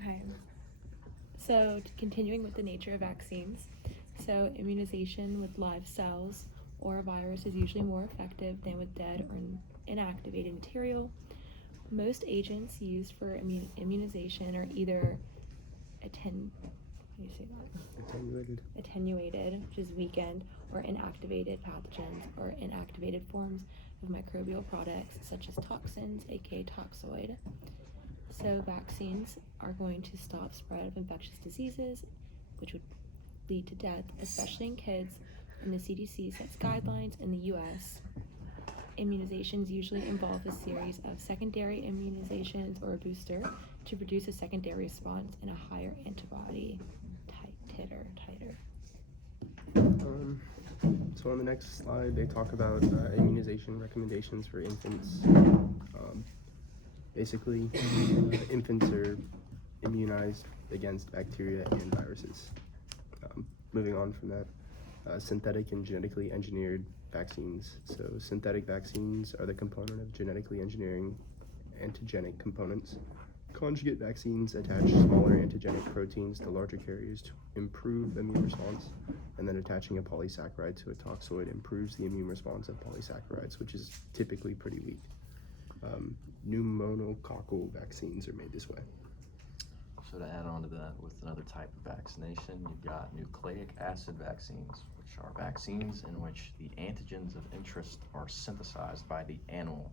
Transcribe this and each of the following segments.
Okay. So, continuing with the nature of vaccines, so immunization with live cells or a virus is usually more effective than with dead or inactivated material. Most agents used for immunization are either atten- how do you say that? Attenuated, which is weakened, or inactivated pathogens or inactivated forms of microbial products such as toxins, aka toxoid. So vaccines are going to stop spread of infectious diseases, which would lead to death, especially in kids, and the CDC sets guidelines in the US. Immunizations usually involve a series of secondary immunizations or a booster to produce a secondary response and a higher antibody titer. So on the next slide, they talk about immunization recommendations for infants. Basically, infants are immunized against bacteria and viruses. Moving on from that, synthetic and genetically engineered vaccines. So synthetic vaccines are the component of genetically engineering antigenic components. Conjugate vaccines attach smaller antigenic proteins to larger carriers to improve immune response, and then attaching a polysaccharide to a toxoid improves the immune response of polysaccharides, which is typically pretty weak. Pneumococcal vaccines are made this way. So to add on to that with another type of vaccination, you've got nucleic acid vaccines, which are vaccines in which the antigens of interest are synthesized by the animal.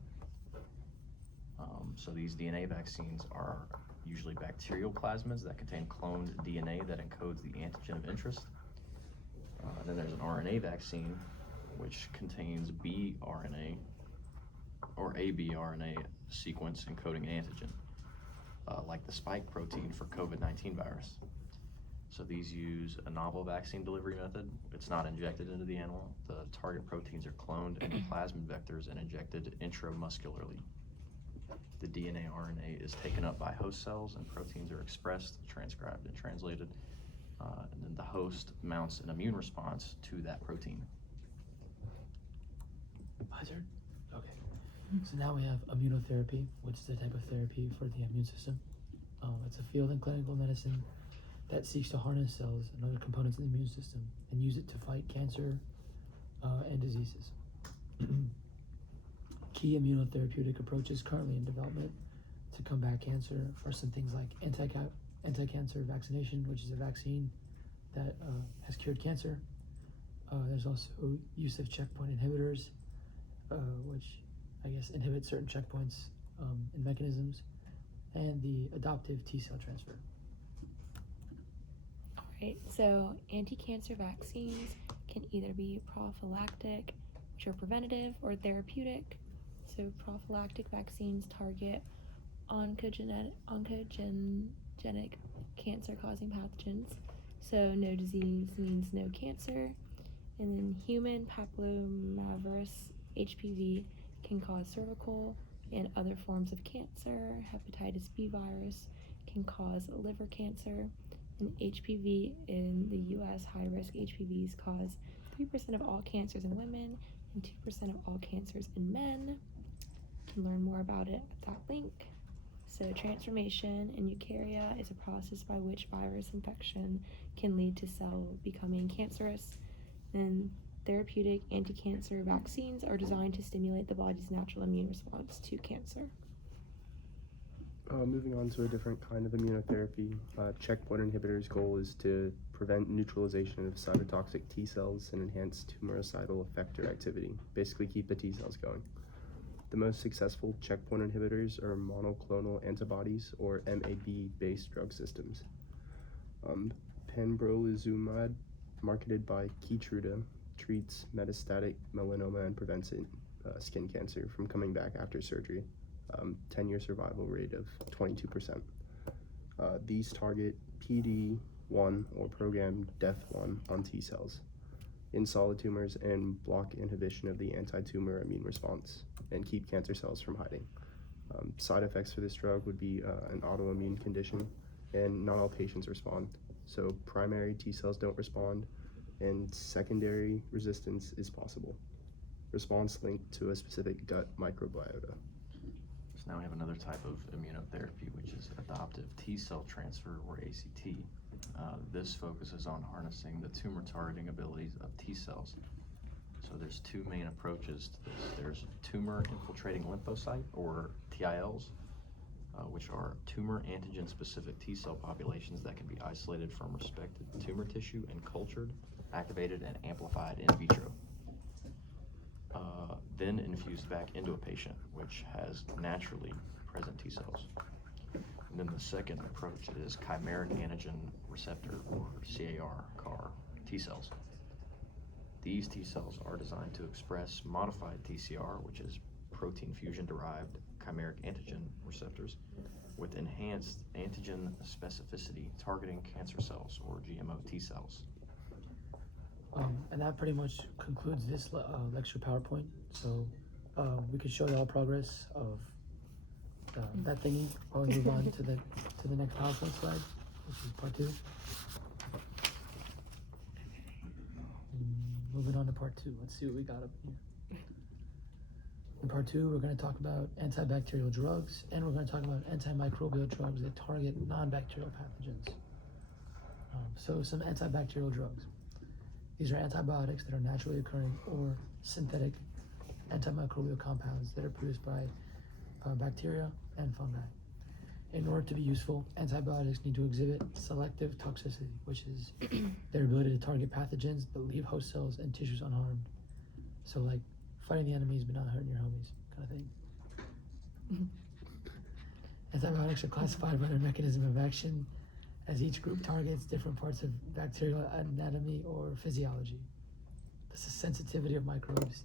So these DNA vaccines are usually bacterial plasmids that contain cloned DNA that encodes the antigen of interest. Then there's an RNA vaccine, which contains bRNA or abRNA sequence encoding antigen, like the spike protein for COVID-19 virus. So these use a novel vaccine delivery method. It's not injected into the animal. The target proteins are cloned into plasmid vectors and injected intramuscularly. The DNA RNA is taken up by host cells and proteins are expressed, transcribed, and translated. And then the host mounts an immune response to that protein. Buzzard? Okay. So now we have immunotherapy, which is a type of therapy for the immune system. It's a field in clinical medicine that seeks to harness cells and other components of the immune system and use it to fight cancer and diseases. Key immunotherapeutic approaches currently in development to combat cancer are some things like anti-cancer vaccination, which is a vaccine that has cured cancer. There's also use of checkpoint inhibitors, which I guess inhibit certain checkpoints and mechanisms, and the adoptive T-cell transfer. Alright, so anti-cancer vaccines can either be prophylactic, which are preventative, or therapeutic. So prophylactic vaccines target oncogenic cancer-causing pathogens. So no disease means no cancer. And then human papillomavirus, HPV, can cause cervical and other forms of cancer. Hepatitis B virus can cause liver cancer. And HPV in the US, high-risk HPVs cause 3% of all cancers in women and 2% of all cancers in men. You can learn more about it at that link. So transformation in eukarya is a process by which virus infection can lead to cell becoming cancerous. And therapeutic anti-cancer vaccines are designed to stimulate the body's natural immune response to cancer. Moving on to a different kind of immunotherapy, checkpoint inhibitors' goal is to prevent neutralization of cytotoxic T cells and enhance tumoricidal effector activity, basically keep the T cells going. The most successful checkpoint inhibitors are monoclonal antibodies, or MAB-based drug systems. Pembrolizumab, marketed by Keytruda, treats metastatic melanoma and prevents skin cancer from coming back after surgery. 10-year survival rate of 22%. These target PD-1 or programmed DEF1 on T cells in solid tumors and block inhibition of the anti-tumor immune response and keep cancer cells from hiding. Side effects for this drug would be an autoimmune condition, and not all patients respond. So primary T cells don't respond, and secondary resistance is possible. Response linked to a specific gut microbiota. So now we have another type of immunotherapy, which is adoptive T cell transfer, or ACT. This focuses on harnessing the tumor targeting abilities of T cells. So there's two main approaches to this. There's tumor infiltrating lymphocyte, or TILs, which are tumor antigen specific T cell populations that can be isolated from respected tumor tissue and cultured, activated, and amplified in vitro. Then infused back into a patient, which has naturally present T cells. And then the second approach is chimeric antigen receptor, or CAR T cells. These T cells are designed to express modified TCR, which is protein fusion derived chimeric antigen receptors, with enhanced antigen specificity targeting cancer cells, or GMO T cells. And that pretty much concludes this lecture PowerPoint. So we could show you all progress of that thingy while we move on to the next PowerPoint slide, which is part 2. Moving on to part 2. Let's see what we got up here. In part 2, we're going to talk about antibacterial drugs, and we're going to talk about antimicrobial drugs that target non-bacterial pathogens. So some antibacterial drugs. These are antibiotics that are naturally occurring or synthetic antimicrobial compounds that are produced by bacteria and fungi. In order to be useful, antibiotics need to exhibit selective toxicity, which is their ability to target pathogens but leave host cells and tissues unharmed. So like fighting the enemies but not hurting your homies, kind of thing. Antibiotics are classified by their mechanism of action, as each group targets different parts of bacterial anatomy or physiology. The sensitivity of microbes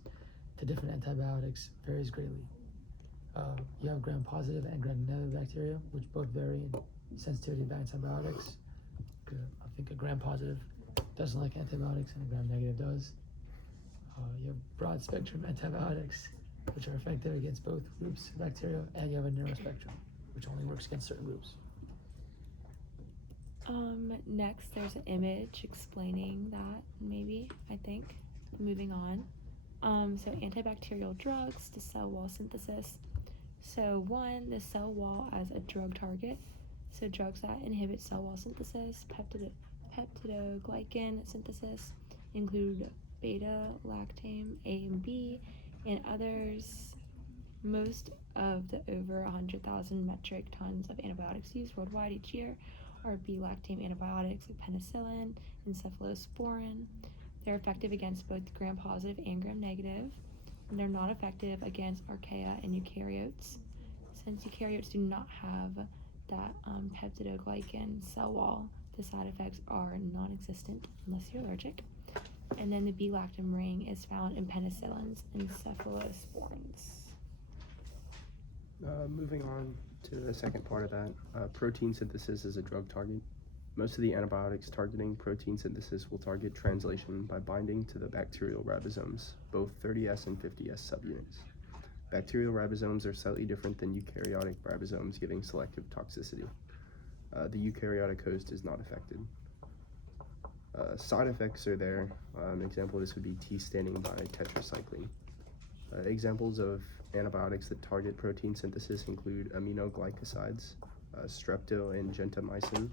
to different antibiotics varies greatly. You have gram-positive and gram-negative bacteria, which both vary in sensitivity to antibiotics. I think a gram-positive doesn't like antibiotics and a gram-negative does. You have broad-spectrum antibiotics, which are effective against both groups of bacteria, and you have a narrow spectrum, which only works against certain groups. Next, there's an image explaining that, maybe, I think. Moving on. So antibacterial drugs to cell wall synthesis. So one, the cell wall as a drug target. So drugs that inhibit cell wall synthesis, peptidoglycan synthesis, include beta-lactam A and B, and others. Most of the over 100,000 metric tons of antibiotics used worldwide each year are B-lactam antibiotics like penicillin and cephalosporin. They're effective against both gram-positive and gram-negative, and they're not effective against archaea and eukaryotes. Since eukaryotes do not have that peptidoglycan cell wall, the side effects are non-existent unless you're allergic. And then the B-lactam ring is found in penicillins and cephalosporins. Moving on to the second part of that, protein synthesis is a drug target. Most of the antibiotics targeting protein synthesis will target translation by binding to the bacterial ribosomes, both 30S and 50S subunits. Bacterial ribosomes are slightly different than eukaryotic ribosomes, giving selective toxicity. The eukaryotic host is not affected. Side effects are there. An example of this would be T staining by tetracycline. Examples of antibiotics that target protein synthesis include aminoglycosides, strepto and gentamicin,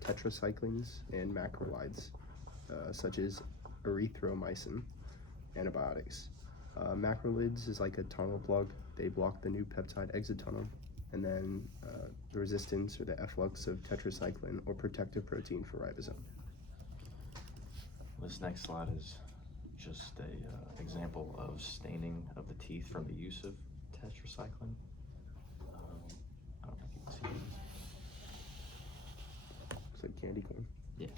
tetracyclines, and macrolides, such as erythromycin antibiotics. Macrolides is like a tunnel plug. They block the new peptide exit tunnel, and then the resistance or the efflux of tetracycline or protective protein for ribosome. This next slide is just a example of staining of the teeth from the use of tetracycline. I don't know if you can see it. Looks like candy corn. Yeah.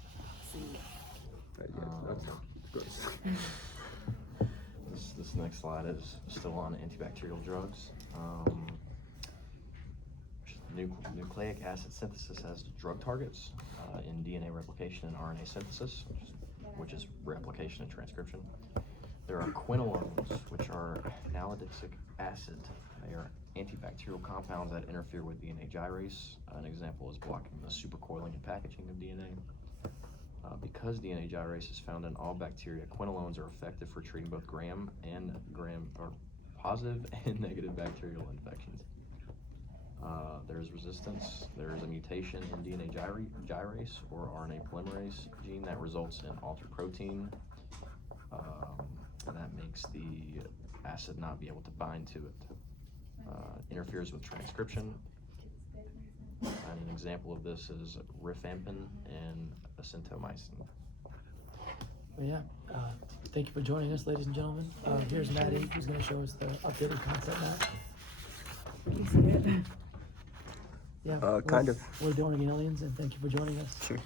That's gross. This next slide is still on antibacterial drugs. Nucleic acid synthesis has drug targets in DNA replication and RNA synthesis, which is replication and transcription. There are quinolones, which are nalidixic acid. They are antibacterial compounds that interfere with DNA gyrase. An example is blocking the supercoiling and packaging of DNA. Because DNA gyrase is found in all bacteria, quinolones are effective for treating both gram-positive and negative bacterial infections. There's resistance, there's a mutation in DNA gyrase or RNA polymerase gene that results in altered protein, and that makes the acid not be able to bind to it. Interferes with transcription, and an example of this is rifampin and acintomycin. But yeah, thank you for joining us, ladies and gentlemen. Here's Maddie, who's going to show us the updated concept map. Can you see it? Yeah, Kind we're- of. We're Doing Aliens, and thank you for joining us. Sure.